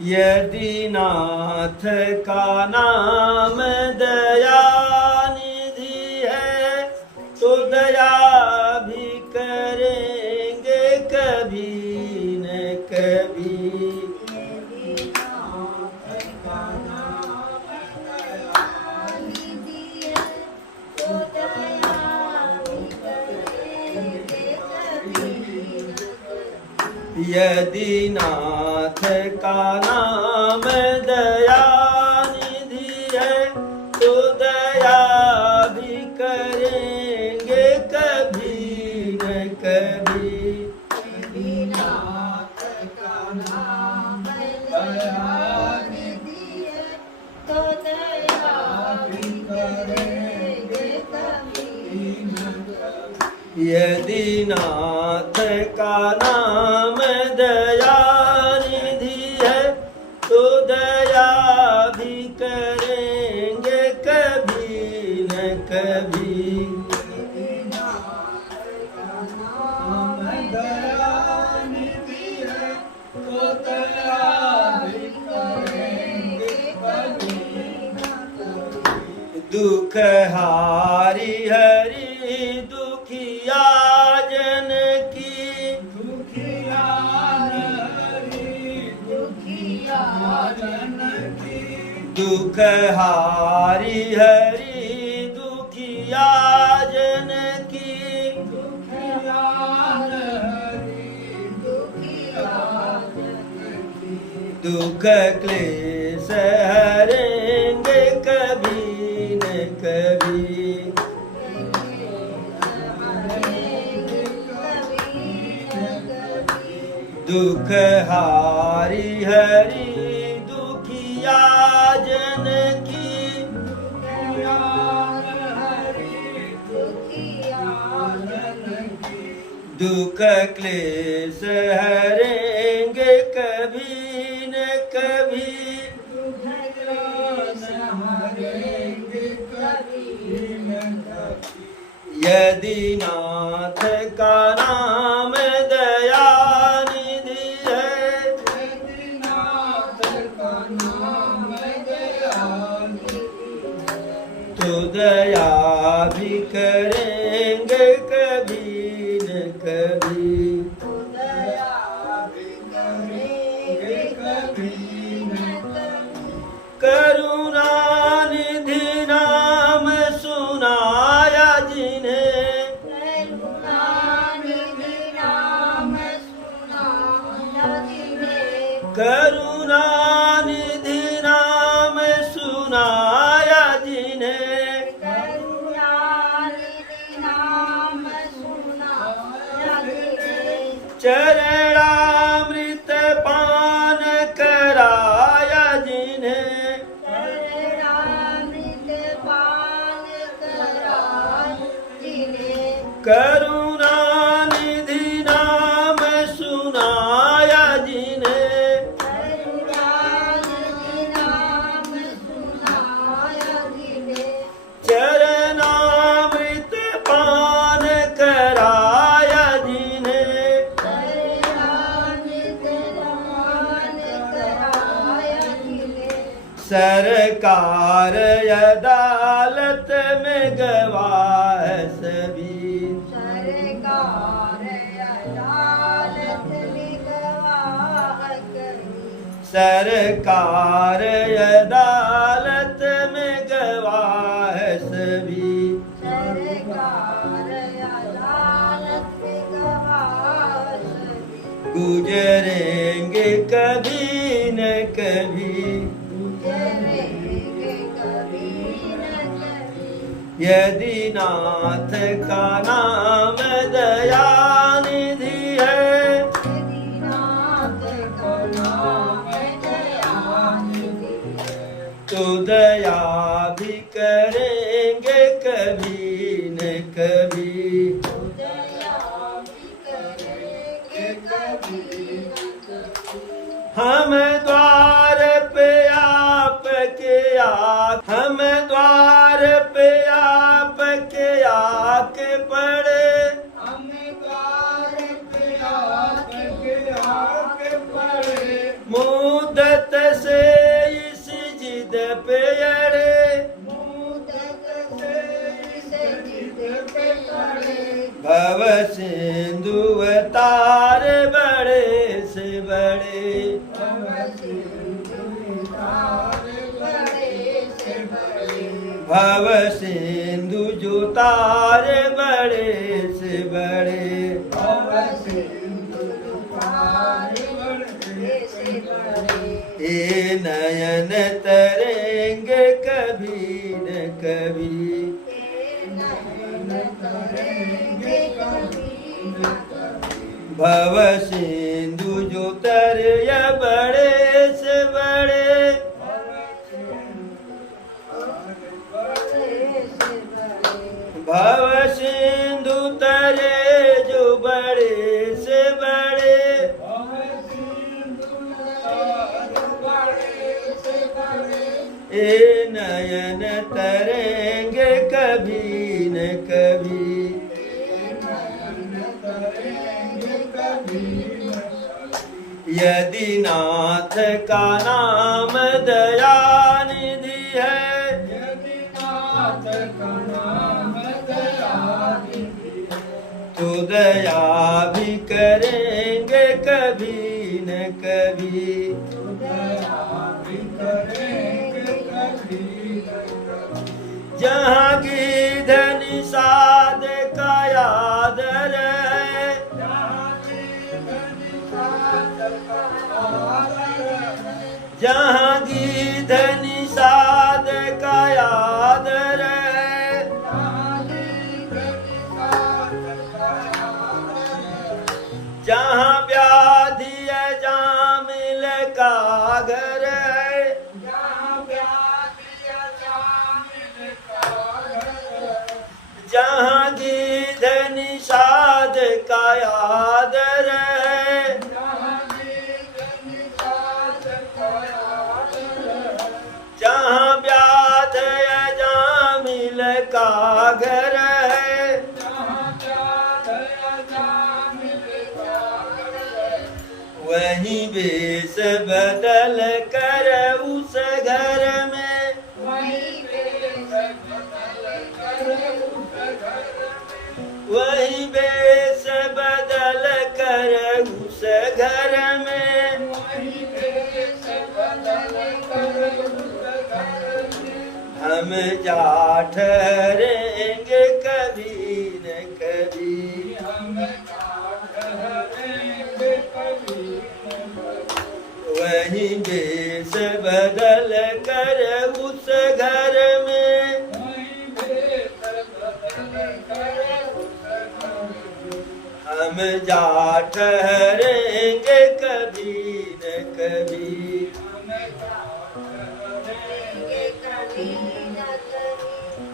यदि नाथ का नाम दया निधि है तो दया भी करेंगे कभी न कभी। यदि नाथ का नाम दया निधि है तो दया भी करेंगे कभी न कभी। यदि नाथ का नाम दया निधि है तो दया भी करेंगे कभी न कभी। यदि नाथ का नाम दया निधि है तो दया भी करेंगे कभी न कभी। यदि नाथ का नाम दया निधि है तो दया भी करेंगे कभी न कभी। दुख हारी हरि दुखिया जन की दुखिया हरि दुखिया जन की दुख हारी हरि दुखिया जन की दुखिया हरि दुखिया जन की दुख क्लेश हरेंगे कभी न कभी। दुख हारी हरि दुखिया जन की दुखिया हरि दुखिया जन की दुख क्लेश हरेंगे कभी न कभी। दुख क्लेश हरेंगे कभी न कभी। यदि नाथ का नाम दया निधि है यदि नाथ का नाम दया निधि है तो दया भी करेंगे कभी न कभी। तो दया भी करेंगे कभी न कभी। करुणा निधि नाम सुनाया जिन्हें करुणानिधि नाम सुनाया जिन्हें करुणा निधि नाम सुनाया जिन्हें करुणानिधि नाम सुनाया जिन्हें चरणामृत पान कराया जिन्हें चरणामृत पान कराया जिन्हें करुणा निधि नाम सुनाया जिन्हें करुणानिधि नाम सुनाया जिन्हें चरणामृत पान कराया जिन्हें चरणामृत पान कराया जिन्हें सरकार अदालत में गवाह सभी सरकार अदालत में गवाह करी सरकार अदालत में गवाह सभी सरकार अदालत में गवाह सभी गुजरेंगे कभी न कभी। गुजरेंगे कभी न कभी। यदि नाथ का नाम दया निधि है यदि नाथ का नाम दया निधि है तो दया भी करेंगे कभी न कभी। तो दया भी करेंगे कभी न कभी। हम द्वार पे आपके हम द्वार पे आपके आके पड़े हम द्वार पे आके पड़े मुद्दत भव सिंधु जो तार बड़े से बड़े भव सिंधु पार बड़े से बड़े ये नयन तरेंगे कभी न कभी नयन करेंगे कभी न कभी भव सिंधु जो तर या बड़े से बड़े भव सिंधु तरे जो बड़े से बड़े ए नयन तरेंगे कभी न कभी यदि नाथ का नाम दयानिधि है तो दया भी करेंगे कभी न कभी जहाँ की धनी साध का याद रहे जहाँ की धनी साध का याद रहे जहाँ व्याधि जामिल का घर है जहाँ गिध निषाद का याद रहे जहाँ व्याध जामिल का घर है वहीं बेस बदल कर उस घर में वहीं बेस बदल कर उस घर में हम जा ठहरेंगे कभी न कभी वहीं बेस बदल कर उस घर में हम जा ठहरेंगे कभी न कभी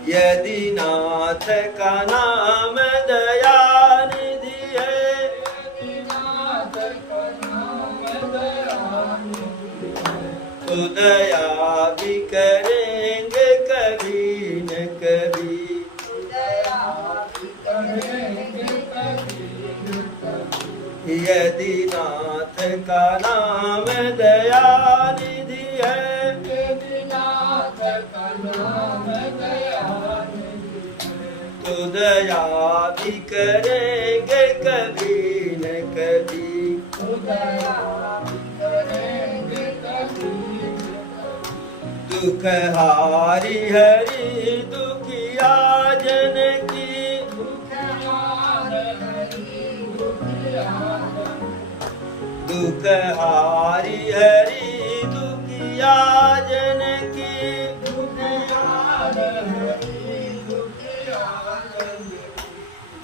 यदि नाथ का नाम दयानिधि है तो दया भी करेंगे कभी न कभी यदि नाथ का नाम दयानिधि है तो दया भी करेंगे कभी न कभी दुख हारी हरि दुखिया जन की दुख हारी हरि दुखिया जन की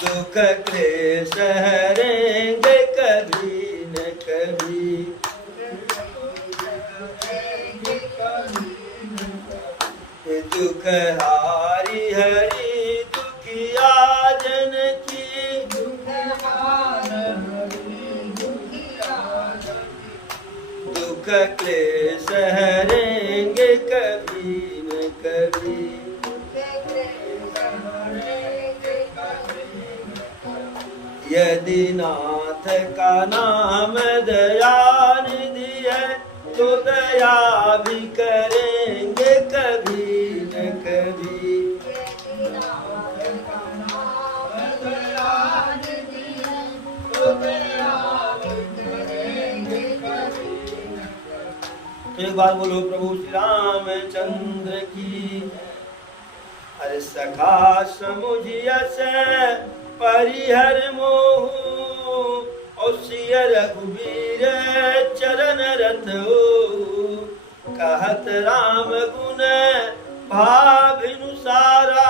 दुख क्लेश हरेंगे कभी न कभी दुख हारी हरि दुखिया जन की दुख क्लेश हरेंगे कभी न कभी यदि नाथ का नाम दयानिधि है तो दया भी करेंगे कभी न कभी एक बार बोलो प्रभु श्री रामचंद्र की अरे सखा समुझियस परिहर मोहू और सिय रघुबीर चरण रतऊ कहत राम गुण भाभिनुसारा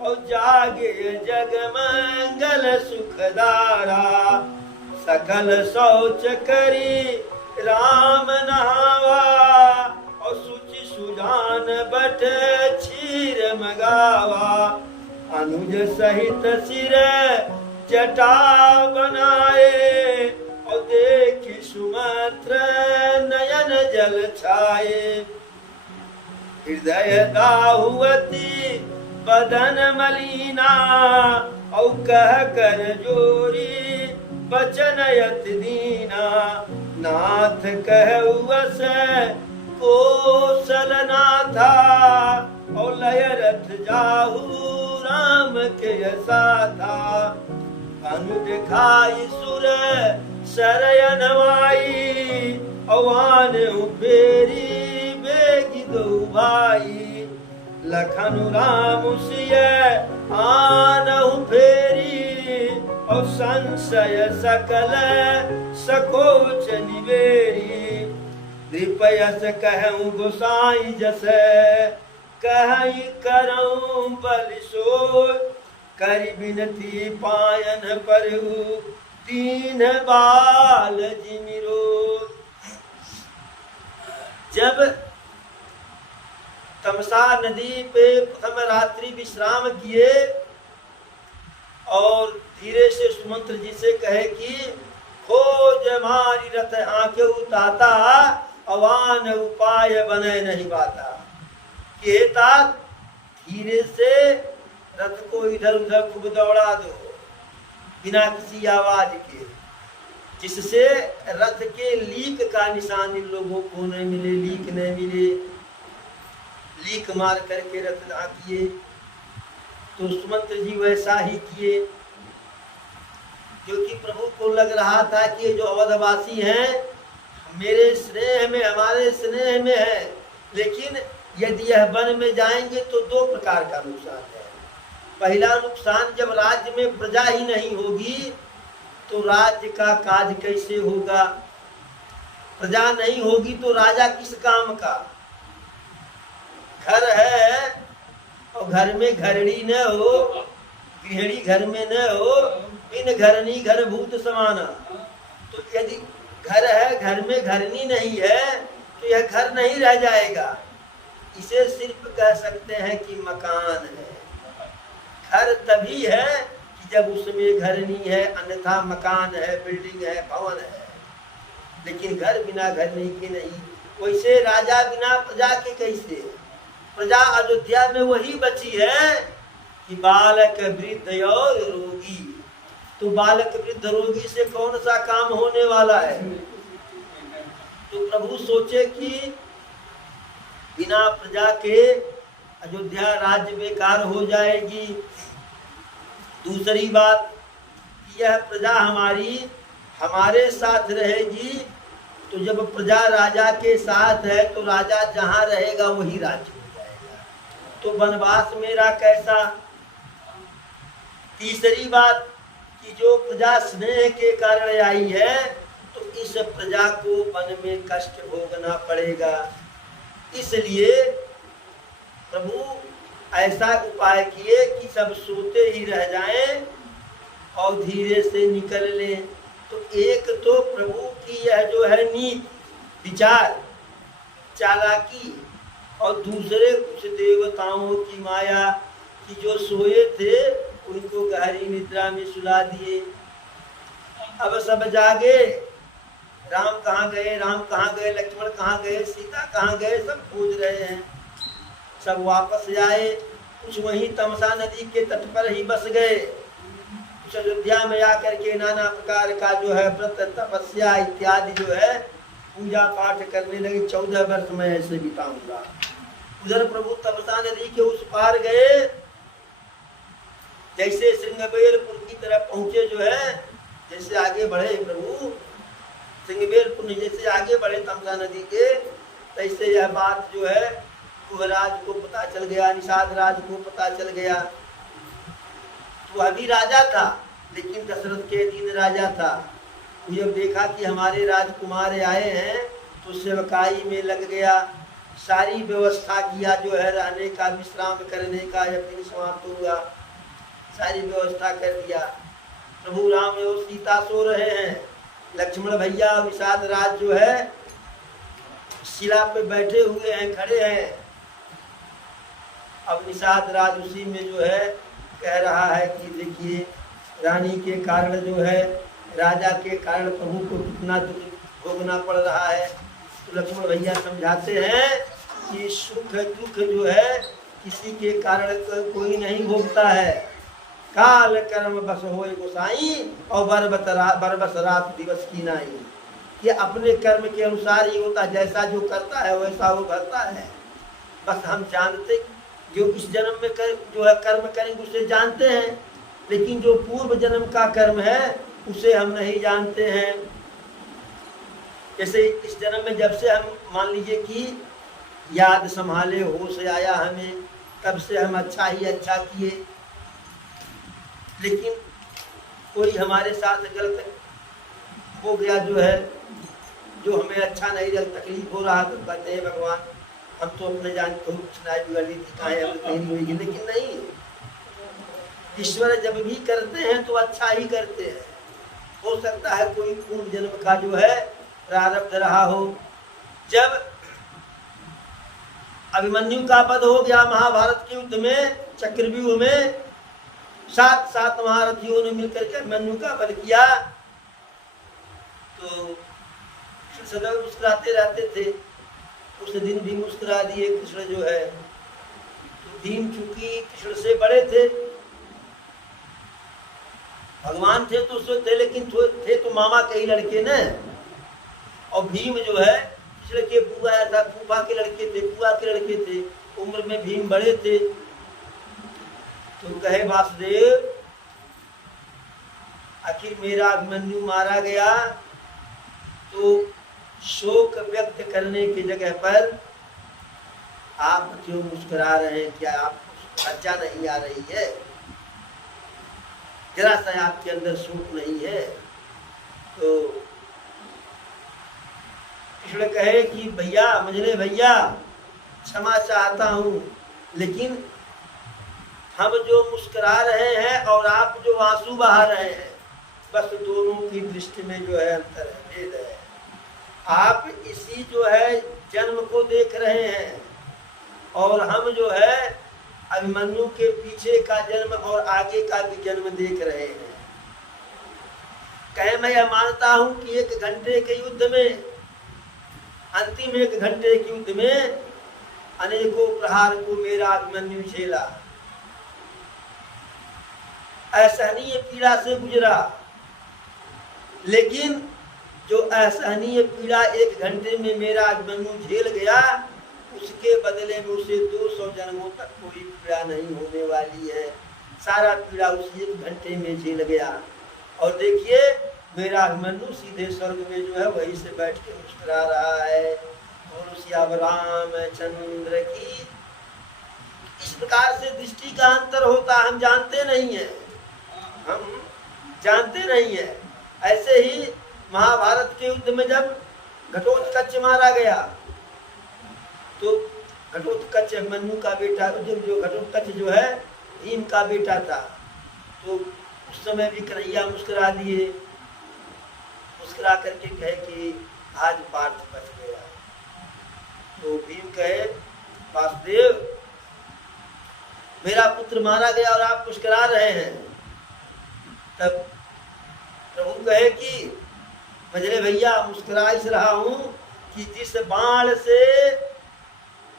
और जागे जग मंगल सुखदारा सकल शौच करी राम नहावा और सुचि सुजान बट क्षीर मगावा अनुज सहित सिर जटा बनाए और देखी सुमंत्र नयन जल छाए हृदय दाहुवती बदन मलिना और कह कर जोरी बचन यत दीना नाथ कहवस कोसल नाथा और लय रथ जाहू राम के साथा अनु दिखाई सुर सरयन माई अवान फेरी बेगी दो भाई लखन राम सिय आनहु फेरी और संशय सकल सकोच निवेरी दृपयस कहूँ गोसाई जस कहीं करऊँ बल सो करी बिनती पायन परहु तीन बाल जिमिरो। जब तमसा नदी पे प्रथम रात्रि विश्राम किए और धीरे से सुमंत्र जी से कहे कि खोज मारी रथ आंखें उताता अवान उपाय बने नहीं पाता कहता धीरे से रथ को इधर उधर खूब दौड़ा दो बिना किसी आवाज के जिससे रथ के लीक का निशान इन लोगों को नहीं मिले लीक नहीं मिले लीक मार करके रथ किए। तो सुमंत्र जी वैसा ही किए क्योंकि प्रभु को लग रहा था कि जो अवधवासी हैं मेरे स्नेह में हमारे स्नेह में है लेकिन यदि यह वन में जाएंगे तो दो प्रकार का नुकसान है। पहला नुकसान जब राज्य में प्रजा ही नहीं होगी तो राज्य का काज कैसे होगा। प्रजा नहीं होगी तो राजा किस काम का। घर है और घर में घरड़ी न हो गृहिणी घर में न हो इन घरनी घर भूत समाना। तो यदि घर है घर में घरनी नहीं है तो यह घर नहीं रह जाएगा। इसे सिर्फ कह सकते हैं कि मकान है। घर तभी है कि जब उसमें घरनी है अन्यथा मकान है बिल्डिंग है भवन है लेकिन घर बिना घरनी के नहीं। वैसे राजा बिना प्रजा के कैसे। प्रजा अयोध्या में वही बची है कि बालक वृद्ध और रोगी। तो बालक वृद्ध रोगी से कौन सा काम होने वाला है। तो प्रभु सोचे कि बिना प्रजा के अयोध्या राज्य बेकार हो जाएगी। दूसरी बात यह प्रजा हमारे साथ रहेगी तो जब प्रजा राजा के साथ है तो राजा जहाँ रहेगा वही राज्य हो जाएगा। तो वनवास मेरा कैसा। तीसरी बात कि जो प्रजा स्नेह के कारण आई है तो इस प्रजा को वन में कष्ट भोगना पड़ेगा। इसलिए प्रभु ऐसा उपाय किए कि सब सोते ही रह जाएं और धीरे से निकल लें। तो एक तो प्रभु की यह जो है नीति विचार चालाकी और दूसरे कुछ देवताओं की माया कि जो सोए थे उनको गहरी निद्रा में सुला दिए। अब सब जागे राम कहाँ गए लक्ष्मण कहाँ गए सीता कहाँ गए सब खोज रहे हैं। सब वापस आए कुछ वहीं तमसा नदी के तट पर ही बस गए। कुछ अयोध्या में आकर के नाना प्रकार का जो है व्रत तपस्या इत्यादि जो है पूजा पाठ करने लगे। 14 वर्ष में ऐसे बिताऊंगा। उधर प्रभु तमसा नदी के उस पार गए। जैसे श्रृंगबेरपुर की तरफ पहुंचे जो है जैसे आगे बढ़े प्रभु श्रृंगबेरपुर जैसे आगे बढ़े तमसा नदी के तैसे यह बात जो है कुहराज को पता चल गया, निषाद राज को पता चल गया। तो अभी राजा था, लेकिन दशरथ के दिन राजा था। तो जब देखा कि हमारे राजकुमार आए हैं तो सेवकाई में लग गया, सारी व्यवस्था किया, जो है रहने का, विश्राम करने का, जब दिन समाप्त हुआ सारी व्यवस्था कर दिया। प्रभु राम और सीता सो रहे हैं, लक्ष्मण भैया और निषाद राज जो है शिला पे बैठे हुए हैं, खड़े हैं। अब निषाद राज उसी में जो है कह रहा है कि देखिए रानी के कारण जो है, राजा के कारण प्रभु को कितना दुख भोगना पड़ रहा है। तो लक्ष्मण भैया समझाते हैं कि सुख दुख जो है किसी के कारण कोई नहीं भोगता है। काल कर्म बस होए गोसाई और बरबस रात दिवस की नाई। ये अपने कर्म के अनुसार ही होता है, जैसा जो करता है वैसा वो भरता है। बस हम जानते जो इस जन्म में जो है कर्म करेंगे उसे जानते हैं, लेकिन जो पूर्व जन्म का कर्म है उसे हम नहीं जानते हैं। जैसे इस जन्म में जब से हम मान लीजिए कि याद संभाले, होश आया हमें, तब से हम अच्छा ही अच्छा किए, लेकिन कोई हमारे साथ गलत हो गया जो है, जो हमें अच्छा नहीं लगा, तकलीफ हो रहा, तो कहते हैं भगवान हम तो अपने जान को सुनाई बिगड़ी थी, कहाँ अब नहीं होगी। लेकिन नहीं, ईश्वर जब भी करते हैं तो अच्छा ही करते हैं। हो सकता है कोई पूर्व जन्म का जो है प्रारब्ध रहा हो। जब अभिमन्यु का वध हो गया महाभारत के युद्ध में, चक्रव्यूह में 7 महारथियों ने मिलकर के अभिमन्यु का वध किया, तो सदैव मुस्कुराते रहते थे। उस दिन भी मुस्कुरा दिए कृष्ण जो है। तो भीम चूंकि कृष्ण से बड़े थे, भगवान थे तो उससे थे, लेकिन थे तो मामा के ही लड़के न। और भीम जो है कृष्ण के फूफा के लड़के थे, बुआ के लड़के थे, उम्र में भीम बड़े थे। तो कहे वासुदेव आखिर मेरा अभिमन्यु मारा गया, तो शोक व्यक्त करने की जगह पर आप क्यों मुस्कुरा रहे हैं? क्या आपको लज्जा नहीं आ रही है? जरा सा आपके अंदर शोक नहीं है? तो कृष्ण कहे कि भैया, मंझले भैया, क्षमा चाहता हूं, लेकिन हम जो मुस्कुरा रहे हैं और आप जो आंसू बहा रहे हैं, बस दोनों की दृष्टि में जो है अंतर है, भेद है। आप इसी जो है जन्म को देख रहे हैं और हम जो है अभिमन्यु के पीछे का जन्म और आगे का भी जन्म देख रहे हैं। कहे मैं यह मानता हूं कि 1 घंटे के युद्ध में, अंतिम 1 घंटे के युद्ध में अनेकों प्रहार को मेरा अभिमन्यु झेला, असहनीय पीड़ा से गुजरा, लेकिन जो असहनीय पीड़ा 1 घंटे में मेरा अभिमन्यु झेल गया, उसके बदले में उसे 200 जन्मों तक कोई पीड़ा नहीं होने वाली है। सारा पीड़ा उसी 1 घंटे में झेल गया। और देखिए मेरा अभिमन्यु सीधे स्वर्ग में जो है वहीं से बैठ के मुस्कुरा रहा है। और सियावर रामचंद्र की। इस प्रकार से दृष्टि का अंतर होता, हम जानते नहीं है, हम जानते नहीं है। ऐसे ही महाभारत के युद्ध में जब घटोत्कच मारा गया, तो घटोत्कच अभिमन्यु का बेटा, जो घटोत्कच जो है भीम का बेटा था, तो उस समय भी कन्हैया मुस्कुरा दिए, मुस्कुरा करके कहे कि आज पार्थ बच गया। तो भीम कहे वासुदेव मेरा पुत्र मारा गया और आप मुस्कुरा रहे हैं। तब प्रभु कहे कि मंझले भैया मुस्कुरा इस रहा हूं कि जिस बाण से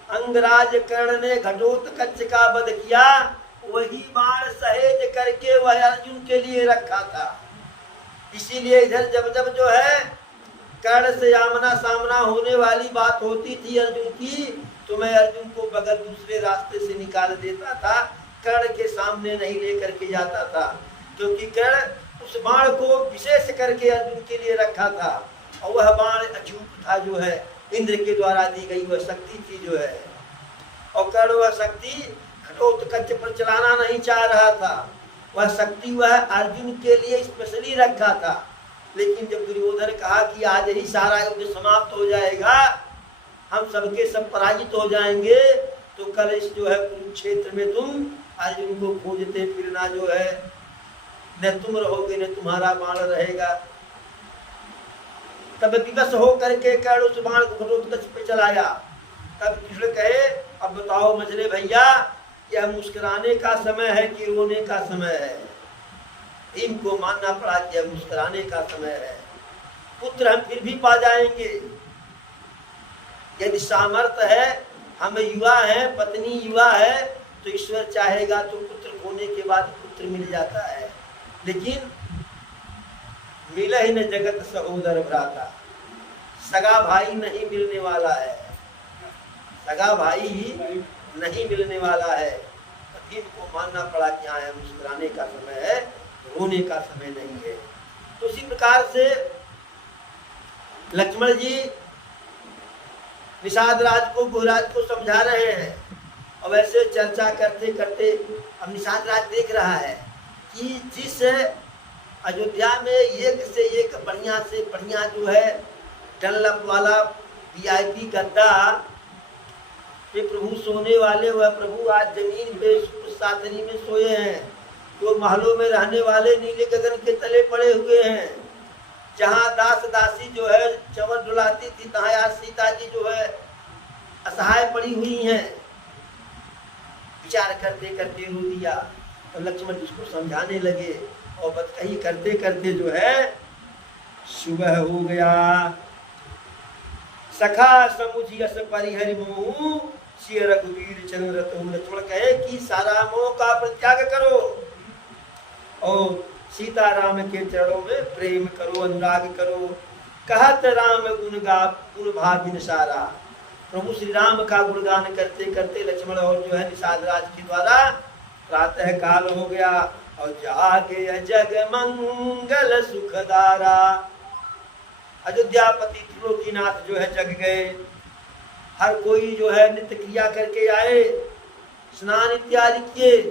अंगराज कर्ण ने घटोत्कच का वध किया, वही बाण सहेज करके वह अर्जुन के लिए रखा था। इसीलिए इधर जब जब जो है कर्ण से आमना सामना होने वाली बात होती थी अर्जुन की, तो मैं अर्जुन को बगल दूसरे रास्ते से निकाल देता था, कर्ण के सामने नहीं लेकर के जाता था, क्योंकि कर्ण उस बाण को विशेष करके अर्जुन के लिए रखा था। और वह बाण अछूत था, जो है इंद्र के द्वारा दी गई वह शक्ति थी जो है। और कर्ण वह शक्ति घटोत्कच पर चलाना नहीं चाह रहा था। वह शक्ति वह अर्जुन के लिए स्पेशली रखा था। लेकिन जब दुर्योधन कहा कि आज ही सारा युद्ध समाप्त हो जाएगा, हम सबके सब पराजित हो जाएंगे, तो कल इस जो है कुरुक्षेत्र में तुम अर्जुन को खोजते फिरना, जो है न तुम रहोगे न तुम्हारा बाण रहेगा। तब विवश हो करके कर्ण उस बाण को घटोत्कच पे चलाया। तब कृष्ण कहे, अब बताओ मछले भैया, यह मुस्कुराने का समय है कि रोने का समय है? भीम को मानना पड़ा कि यह मुस्कुराने का समय है। पुत्र हम फिर भी पा जाएंगे, यदि सामर्थ्य है, हम युवा हैं, पत्नी युवा है, तो ईश्वर चाहेगा तो पुत्र होने के बाद पुत्र मिल जाता है। लेकिन मिला ही न जगत सहोदर भ्राता, सगा भाई नहीं मिलने वाला है, सगा भाई नहीं मिलने वाला है। भीम को मानना पड़ा कि हाँ, मुस्कुराने का समय है, रोने का समय नहीं है। तो उसी प्रकार से लक्ष्मण जी निषाद राज को, गुहराज को समझा रहे हैं। और वैसे चर्चा करते करते अब निषाद राज देख रहा है कि जिस अयोध्या में एक से एक बढ़िया से बढ़िया जो है डनलप वाला VIP गद्दा पे प्रभु सोने वाले, वह प्रभु आज जमीन पे सातनी में सोए हैं। जो महलों में रहने वाले नीले गगन के तले पड़े हुए हैं। जहाँ दास दासी जो है चवर डुलाती थी, तहाँ आज सीता जी जो है असहाय पड़ी हुई हैं। विचार करते करते रो दिया। तो लक्ष्मण जिसको समझाने लगे और बतकही करते करते जो है सुबह हो गया। सखा समुझियस परिहरि मोह, सिय रघुवीर चरण रतहु। लक्ष्मण कहे कि सारा मोह का परित्याग करो और सीता राम के चरणों में प्रेम करो, अनुराग करो। कहत राम गुण गा गुण भाविन सारा। प्रभु श्री राम का गुणगान करते करते लक्ष्मण और जो है निषाद राज के द्वारा प्रातः काल हो गया और जागे जग मंगल सुखदारा। अयोध्यापति त्रिलोकीनाथ जो है जग गए। हर कोई जो है नित्य क्रिया करके आए, स्नान इत्यादि किए।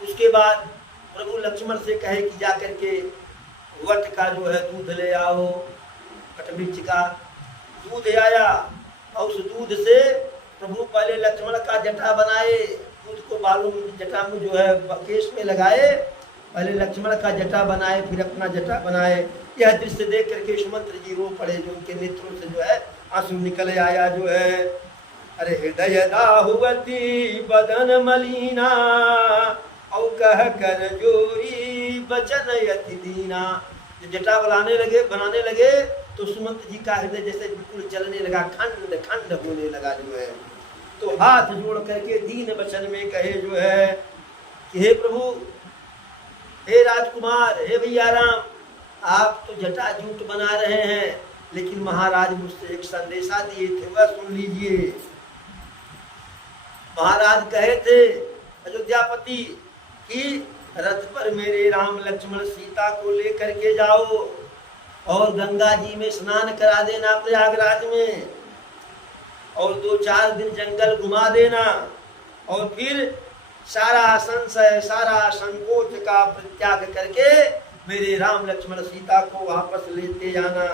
उसके बाद प्रभु लक्ष्मण से कहे कि जा करके वट का जो है दूध ले आओ। कटवृक्ष का दूध आया और उस दूध से प्रभु पहले लक्ष्मण का जटा बनाए। दूध को बालू जटा में जो है केश में लगाए। पहले लक्ष्मण का जटा बनाए, फिर अपना जटा बनाए। यह दृश्य देख करके सुमंत्र जी रो पड़े, जो उनके नेत्रों से जो है आंसू निकल आया जो है। अरे हृदय दाहुवती बदन मलीना, औ कह कर जोरी बचन यति दीना। जब जटा बनाने लगे तो सुमंत जी का हृदय जैसे बिल्कुल जलने लगा, खंड खंड होने लगा जो है। तो हाथ जोड़ करके दीन वचन में कहे जो है कि हे प्रभु, हे राजकुमार, हे भैया राम, आप तो जटा जूट बना रहे हैं, लेकिन महाराज मुझसे एक संदेशा दिए थे, वह सुन लीजिए। महाराज कहे थे अयोध्यापति कि रथ पर मेरे राम लक्ष्मण सीता को लेकर के जाओ और गंगा जी में स्नान करा देना प्रयागराज में, और 2-4 दिन जंगल घुमा देना, और फिर सारा संशय सारा संकोच का परित्याग करके मेरे राम लक्ष्मण सीता को वापस लेते जाना।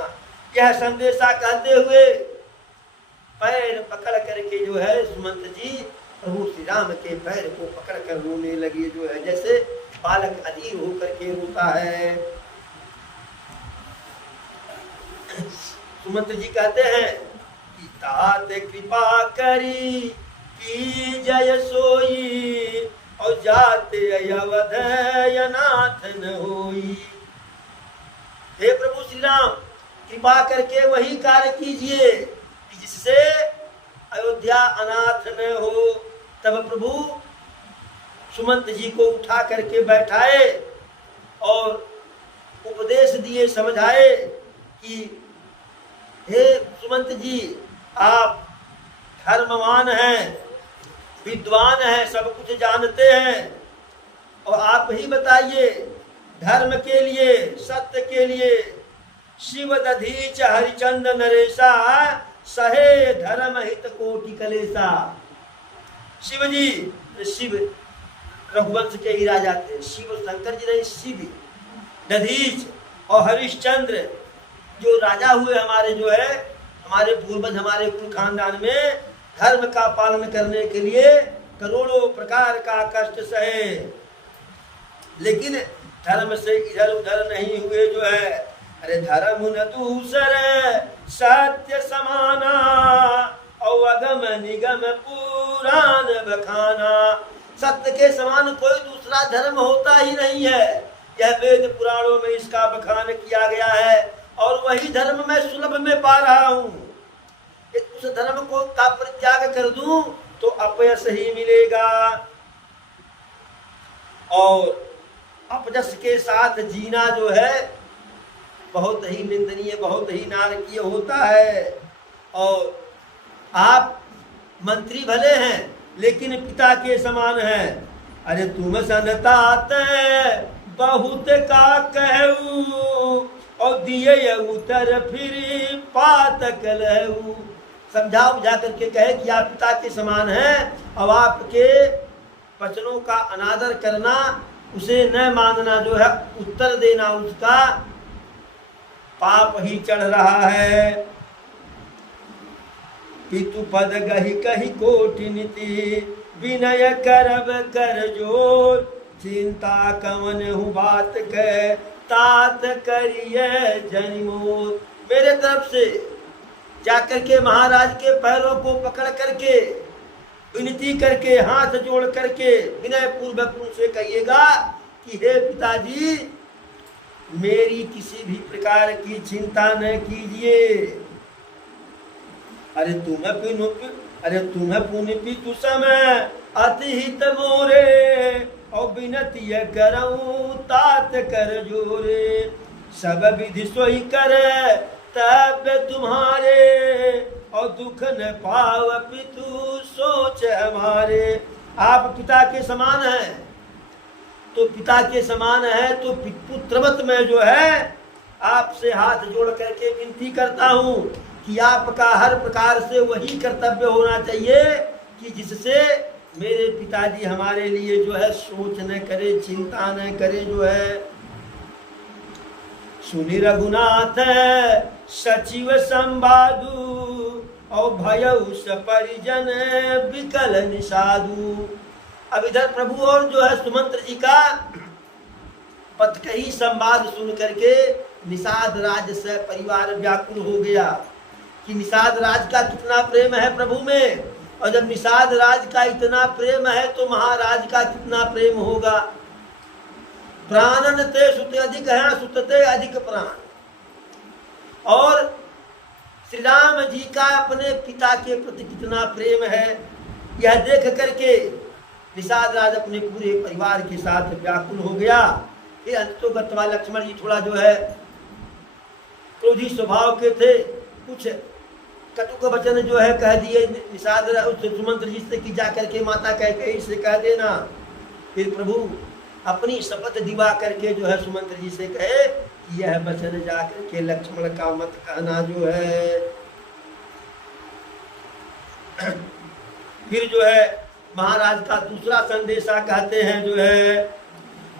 यह संदेशा कहते हुए पैर पकड़ करके जो है सुमंत जी प्रभु श्री राम के पैर को पकड़ कर रोने लगे, जो है जैसे बालक अधीर होकर के रोता है। सुमंत जी कहते हैं कि तात कृपा करी की जय सोई, और जाते अवध अनाथ न होई। हे प्रभु श्री राम, कृपा करके वही कार्य कीजिए कि जिससे अयोध्या अनाथ न हो। तब प्रभु सुमंत जी को उठा करके बैठाए और उपदेश दिए, समझाए कि हे सुमंत जी, आप धर्मवान हैं, विद्वान हैं, सब कुछ जानते हैं, और आप ही बताइए धर्म के लिए, सत्य के लिए शिव दधीच हरिचंद नरेशा सहे धर्म हित कोटि कलेसा। शिव जी, शिव रघुवंश के ही राजा थे। शिव शंकर जी नहीं, शिव दधीच और हरिश्चंद्र जो राजा हुए हमारे, जो है हमारे पूर्वज, हमारे कुल खानदान में धर्म का पालन करने के लिए करोड़ों प्रकार का कष्ट सहे, लेकिन धर्म से इधर उधर नहीं हुए। जो है अरे धर्म न दूसर सत्य समाना, अवगम निगम पुराण बखाना। सत्य के समान कोई दूसरा धर्म होता ही नहीं है। यह वेद पुराणों में इसका बखान किया गया है और वही धर्म मैं सुलभ में पा रहा हूँ। उस धर्म को का परित्याग कर दूं तो अपयश ही मिलेगा, और अपयश के साथ जीना जो है बहुत ही निंदनीय, बहुत ही नारकीय होता है। और आप मंत्री भले हैं लेकिन पिता के समान हैं। अरे तुम संतात बहुत का कहू, और दिए उतर फिर पातक लहू। समझा बुझा करके कहे कि आप पिता के समान हैं, अब आपके वचनों का अनादर करना, उसे न मानना, जो है उत्तर देना, उसका पाप ही चढ़ रहा है। पितु पद गहि कहि कोटि नीति, विनय करब कर जोर। चिंता कवन हूँ बात कह, तात करिए जनिमोर। मेरे तरफ से जाकर के महाराज के पैरों को पकड़ करके, विनती करके, हाथ जोड़ करके विनय पूर्वक उनसे कहिएगा कि हे पिताजी, मेरी किसी भी प्रकार की चिंता न कीजिए। अरे तुम्हें पुण्य पितु समय अति हित मोरे, और विनती करऊं तात कर जोरे। सब विधि सोई करे तब तुम्हारे, और दुख न पाव पितु सोच हमारे। आप पिता के समान हैं, तो पिता के समान है तो पुत्रवत में जो है आपसे हाथ जोड़ करके विनती करता हूँ कि आपका हर प्रकार से वही कर्तव्य होना चाहिए कि जिससे मेरे पिताजी हमारे लिए जो है सोच न करे, चिंता न करे। जो है सुनि रघुनाथ सचिव संवादु, और भयउ परिजन विकल निषादु। अब इधर प्रभु और जो है सुमंत्र जी का पथकही संवाद सुन करके निषाद राज से परिवार व्याकुल हो गया कि निषाद राज का कितना प्रेम है प्रभु में, और जब निषाद राज का इतना प्रेम है तो महाराज का कितना प्रेम होगा। प्राणन ते सुत अधिक है, सुतते अधिक प्राण। और श्री राम जी का अपने पिता के प्रति कितना प्रेम है, यह देख करके निषाद राज अपने पूरे परिवार के साथ व्याकुल हो गया। फिर अंतोगतवा लक्ष्मण जी थोड़ा जो है क्रोधी स्वभाव के थे, कुछ कटुक वचन जो है कह दिए निषाद सुमंत्र जी से कि जा करके माता कैकेयी से कह देना। फिर प्रभु अपनी शपथ दिवा करके जो है सुमंत्र जी से कहे कि यह वचन जा करके लक्ष्मण का मत कहना। जो है फिर जो है महाराज का दूसरा संदेशा कहते हैं जो है,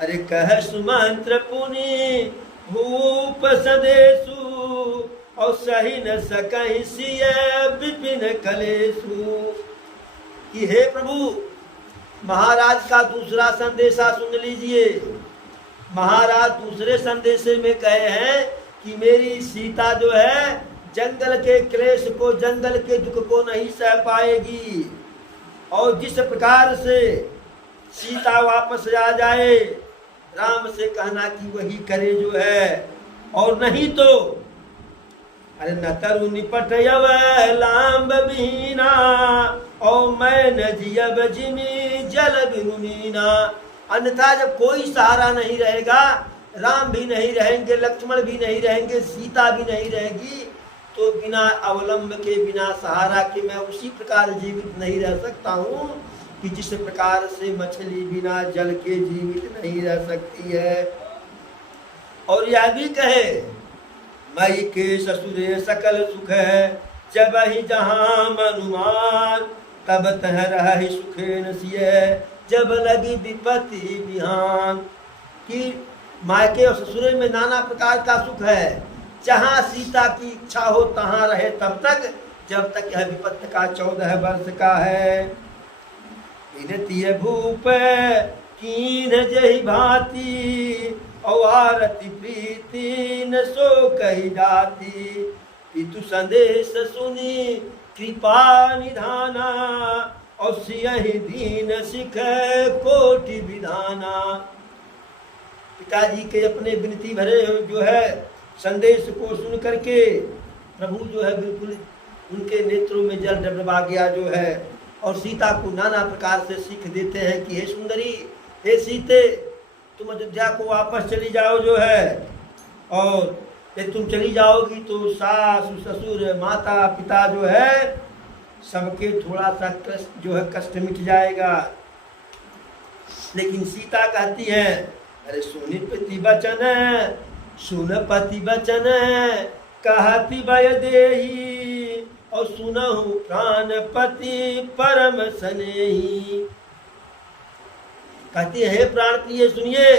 अरे कह सुमंत्र पुनि भूप संदेशु, और सही न सकहि सिय विपिन कलेशु। कि हे प्रभु, महाराज का दूसरा संदेशा सुन लीजिए। महाराज दूसरे संदेशे में कहे हैं कि मेरी सीता जो है जंगल के क्लेश को, जंगल के दुख को नहीं सह पाएगी, और जिस प्रकार से सीता वापस आ जाए राम से कहना कि वही करे जो है, और नहीं तो अरे न तरु निपट लाम्ब बीना, और मैं न जियब जिमी जल बिनुमीना। अन्यथा जब कोई सहारा नहीं रहेगा, राम भी नहीं रहेंगे, लक्ष्मण भी नहीं रहेंगे, सीता भी नहीं रहेगी, तो बिना अवलंब के, बिना सहारा के मैं उसी प्रकार जीवित नहीं रह सकता हूँ कि जिस प्रकार से मछली बिना जल के जीवित नहीं रह सकती है। और यह भी कहे, मई के ससुरे सकल सुख है, जब ही जहां मनुमान तब तह रही सुखेन सिय जब लगी विपत्ति बिहान। कि मायके और ससुरे में नाना प्रकार का सुख है, जहां सीता की इच्छा हो तहां रहे तब तक, जब तक यह विपत्ति का 14 वर्ष का है। विनतीय भूप कीन जही भांति औरति प्रीति न सो कही जाती। पितु संदेश सुनी कृपा निधाना और सियहि दीन सिख कोटि विधाना। पिताजी के अपने विनती भरे जो है संदेश को सुन करके प्रभु जो है बिल्कुल उनके नेत्रों में जल डबडबा गया जो है, और सीता को नाना प्रकार से सीख देते हैं कि हे सुंदरी, हे सीते, तुम अयोध्या को वापस चली जाओ जो है, और यदि तुम चली जाओगी तो सास ससुर माता पिता जो है सबके थोड़ा सा कष्ट जो है कष्ट मिट जाएगा। लेकिन सीता कहती है, अरे सुनि पति वचन, सुन पति वचन, कहती भय देही और सुनहु प्राणपति परम स्नेही। कहती है, हे प्राण प्रिय सुनिए,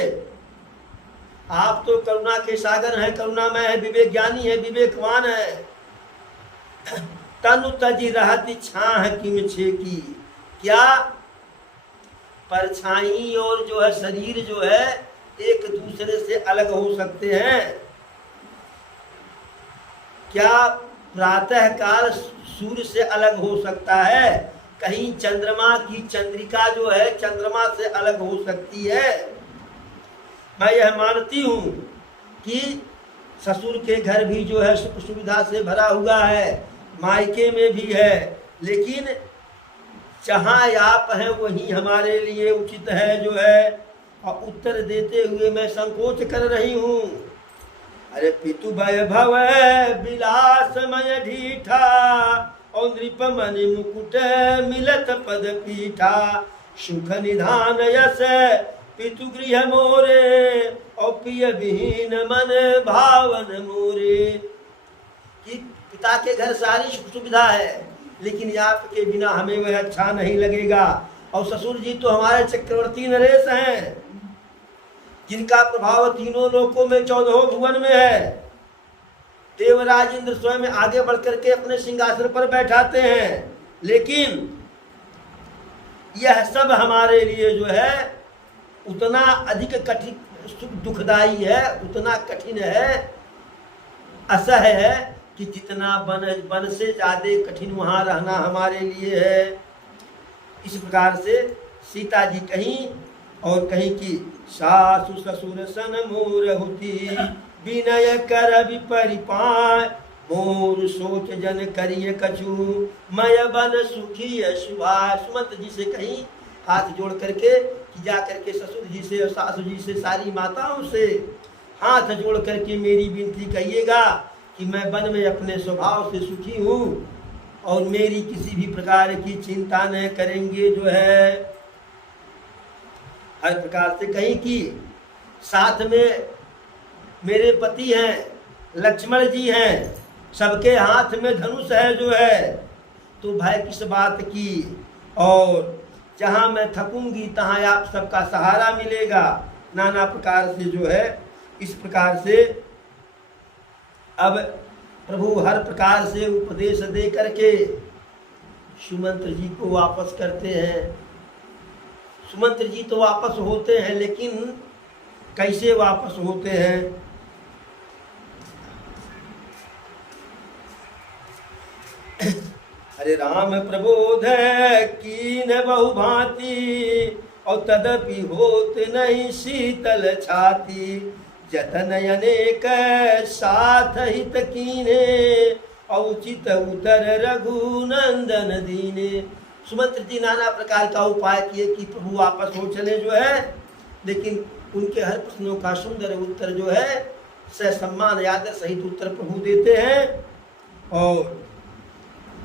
आप तो करुणा के सागर हैं, करुणामय है, विवेक ज्ञानी है, विवेकवान है। तनु तजी रहती छाह किम छे की, क्या परछाई और जो है शरीर जो है एक दूसरे से अलग हो सकते हैं? क्या प्रातः काल सूर्य से अलग हो सकता है? कहीं चंद्रमा की चंद्रिका जो है चंद्रमा से अलग हो सकती है? मैं यह मानती हूँ कि ससुर के घर भी जो है सुख सुविधा से भरा हुआ है, मायके में भी है, लेकिन जहाँ आप हैं वही हमारे लिए उचित है जो है। और उत्तर देते हुए मैं संकोच कर रही हूँ। अरे पितु वैभव विलासमय ढीठा और नृपमणि मुकुट मिलत पद पीठा, सुख निधान यस पितु गृह मोरे और प्रिय विहीन मन भावन मोरे। कि पिता के घर सारी सुख सुविधा है, लेकिन आपके बिना हमें वह अच्छा नहीं लगेगा। और ससुर जी तो हमारे चक्रवर्ती नरेश हैं, जिनका प्रभाव तीनों लोकों में 14 भुवन में है। देवराज इंद्र स्वयं आगे बढ़ करके अपने सिंहासन पर बैठाते हैं, लेकिन यह सब हमारे लिए जो है उतना अधिक कठिन दुखदाई है, उतना कठिन है, असह्य है कि जितना वन से ज्यादा कठिन वहां रहना हमारे लिए है। इस प्रकार से सीता जी कहीं और कहीं की सासु ससुर सन मोर होती, विनय कर विपरिपाय मोर सोच जन करिए कछु, मय बन सुखी शुभा। सुमंत जी से कहीं हाथ जोड़ करके कि जा करके ससुर जी से और सासु जी से सारी माताओं से हाथ जोड़ करके मेरी विनती कहिएगा कि मैं वन में अपने स्वभाव से सुखी हूँ और मेरी किसी भी प्रकार की चिंता न करेंगे जो है। हर प्रकार से कहीं की साथ में मेरे पति हैं, लक्ष्मण जी हैं, सबके हाथ में धनुष है जो है, तो भय किस बात की। और जहाँ मैं थकूंगी तहाँ आप सबका सहारा मिलेगा। नाना प्रकार से जो है इस प्रकार से अब प्रभु हर प्रकार से उपदेश दे करके सुमंत्र जी को वापस करते हैं। सुमंत्र जी तो वापस होते हैं, लेकिन कैसे वापस होते हैं? हरे राम प्रबोध कीन बहु भांति और तदपि होत नहीं शीतल छाती, जतन अनेक साथ हित कीने औचित उतर रघुनंदन दीने। सुमंत्र जी नाना प्रकार का उपाय किए कि प्रभु वापस हो चले जो है, लेकिन उनके हर प्रश्नों का सुंदर उत्तर जो है सम्मान आदर सहित उत्तर प्रभु देते हैं। और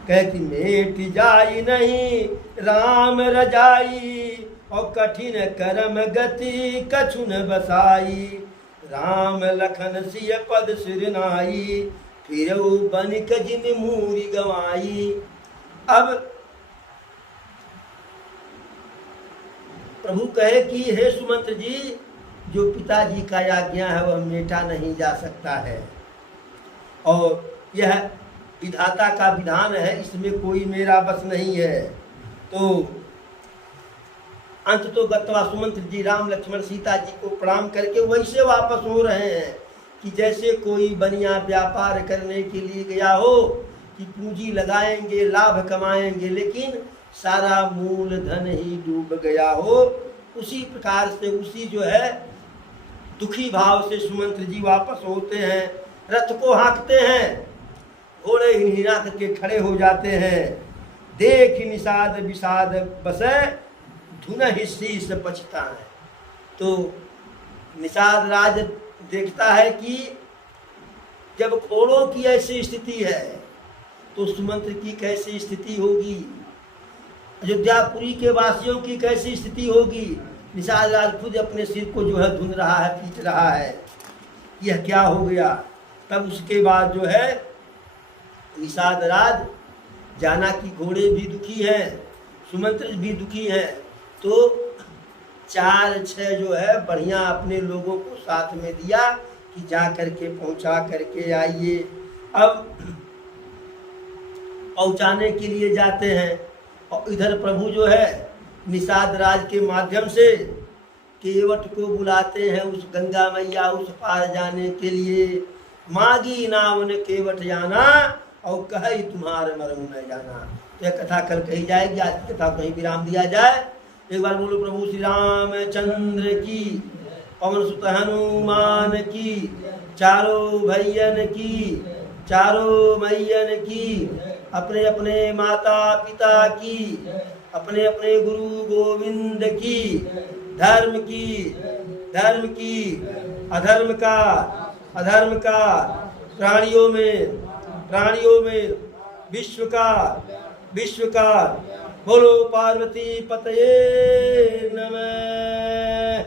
कहती मेट जाई नहीं राम रजाई और कठिन करम गति कछु न बसाई, राम लखन सिय पद सिरनाई फिर बनिक जिन मूरी गवाई। अब प्रभु कहे कि हे सुमंत्र जी, जो पिताजी का आज्ञा है वह मेटा नहीं जा सकता है, और यह विधाता का विधान है, इसमें कोई मेरा बस नहीं है। तो अंत तो गत्वा सुमंत्र जी राम लक्ष्मण सीता जी को प्रणाम करके वैसे वापस हो रहे हैं कि जैसे कोई बनिया व्यापार करने के लिए गया हो कि पूंजी लगाएंगे, लाभ कमाएंगे, लेकिन सारा मूल धन ही डूब गया हो। उसी प्रकार से उसी जो है दुखी भाव से सुमंत्र जी वापस होते हैं, रथ को हाँकते हैं, घोड़े हिनहिना करके खड़े हो जाते हैं। देख निषाद विषाद बसे, धुन हिस्सी से बचता है। तो निषाद राज देखता है कि जब घोड़ों की ऐसी स्थिति है तो सुमंत्र की कैसी स्थिति होगी, अयोध्यापुरी के वासियों की कैसी स्थिति होगी। निषाद राज खुद अपने सिर को जो है धुन रहा है, पीट रहा है, यह क्या हो गया। तब उसके बाद जो है निषाद राज जाना कि घोड़े भी दुखी हैं, सुमंत्र भी दुखी हैं, तो 4-6 जो है बढ़िया अपने लोगों को साथ में दिया कि जा करके पहुंचा करके आइए। अब पहुंचाने के लिए जाते हैं, और इधर प्रभु जो है निषाद राज के माध्यम से केवट को बुलाते हैं उस गंगा मैया उस पार जाने के लिए। मागी नाम ने केवट जाना, और कहे तुम्हारे मरहु न जाना। तो यह कथा कल कही जाएगी, आज की कथा कहीं विराम दिया जाए। एक बार बोलो प्रभु श्री रामचंद्र की, पवन सुत हनुमान की, चारों भैयन की, चारों मैयन की, अपने अपने माता पिता की, अपने अपने गुरु गोविंद की, धर्म की, अधर्म का, प्राणियों में, विश्व का। बोलो पार्वती पतये नमः।